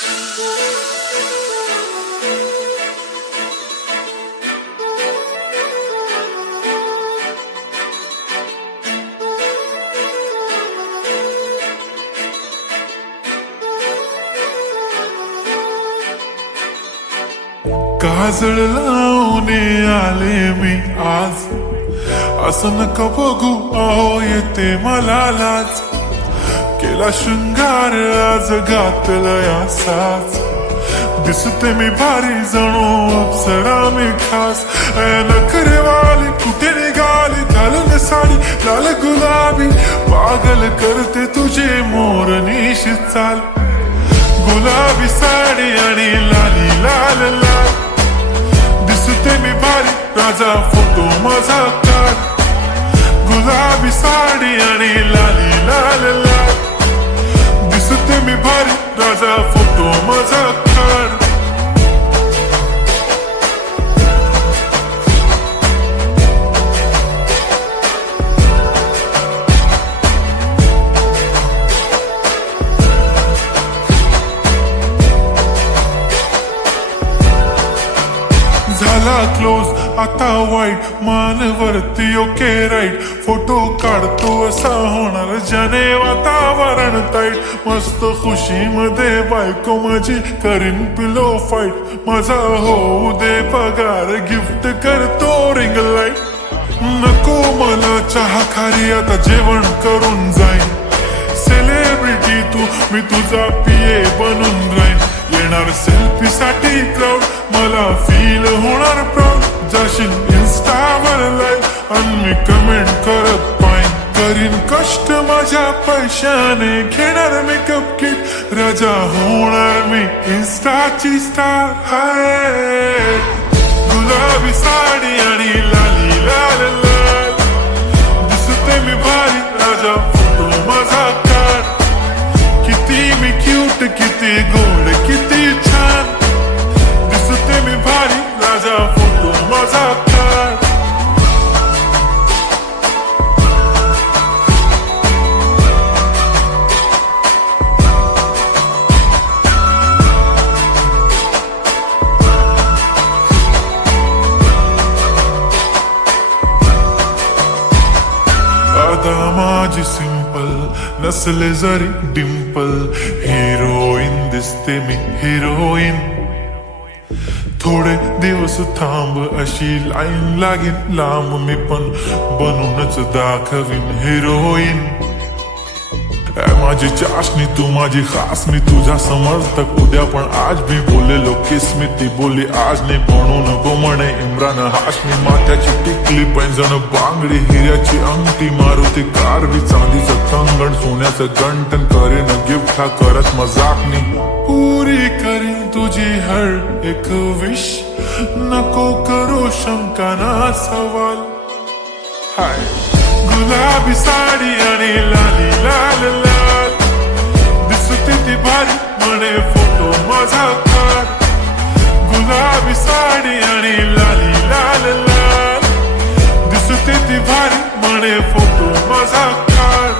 काजळ लावून आले मी आज, असं नका बघू अहो येते मला लाज. केला शृंगार आज घातलाय असाच, दिसते मी भारी जणू अप्सरा मी खास. नखरेवाली कुठे निघाली घालून साडी लाल गुलाबी, पागल करते तुझे मोरनीश चाल. गुलाबी साडी आणि लाली लाल लाल, दिसते मी भारी राजा फोटो माझा काढ. गुलाबी साडी आणि लाली लाल लाल, दिसते मी भारी राजा फोटो माझा काढ. झाला क्लोज आता वाईट, मानवरती ओके राईट. फोटो काढतो असा होणार ज्याने वातावरण ताईट. मस्त खुशी मध्ये बायको माझी करीन पिलो फाईट. माझा होऊ दे पगार गिफ्ट करतो रिंग लाईट. नको मला चहा खारी आता जेवण करून जाईन. सेलिब्रिटी तू मी तुझा पिये बनून राहीन. येणार सेल्फी साठी क्राऊड मला फील होणार प्राऊड. जाशील इन्स्टावर लाईव्ह आणि मी कमेंट करत पाईन. करीन कष्ट माझ्या पैशाने घेणार मेकअप किट. राजा होणार मी इन्स्टाची स्टार. हाय गुलाबी साडी आणि लाली लाल लाल, दिसते मी भारी राजा फोटो माझा काढ. किती मी क्यूट किती गोड किती छान, दिसते मी भारी राजा फोटो माझा काढ. आता माझी सिंपल नसले जरी डिंपल, हिरोईन दिसते मी हिरोईन. थोडे दिवस थांब अशी लाईन लागेल लांब, मी पण बनूनच दाखवीन हिरोईन. माझी चाशनी तू माझी खास, मी तुझा समर्थक उद्या पण आज भी बोलेलो किस मी. ती बोली आज नाही म्हणून नको म्हणे इम्रान हाशमी. माथ्याची टिकली पैंजण बांगडी हिऱ्याची अंगठी, मारुती कारवी चांदीचं कंगण सोन्याचं गंटन. करेन गिफ्ट हा करत मजाकनी, पुरी करीन तुझी हर एक विश. नको करू शंका ना सवाल. हाय गुलाबी साडी आणि लाली लाल लाल, दिसते ती भारी म्हणे फोटो माझा काढ. गुलाबी साडी आणि लाली लाल लाल, दिसते ती भारी म्हणे फोटो माझा काढ.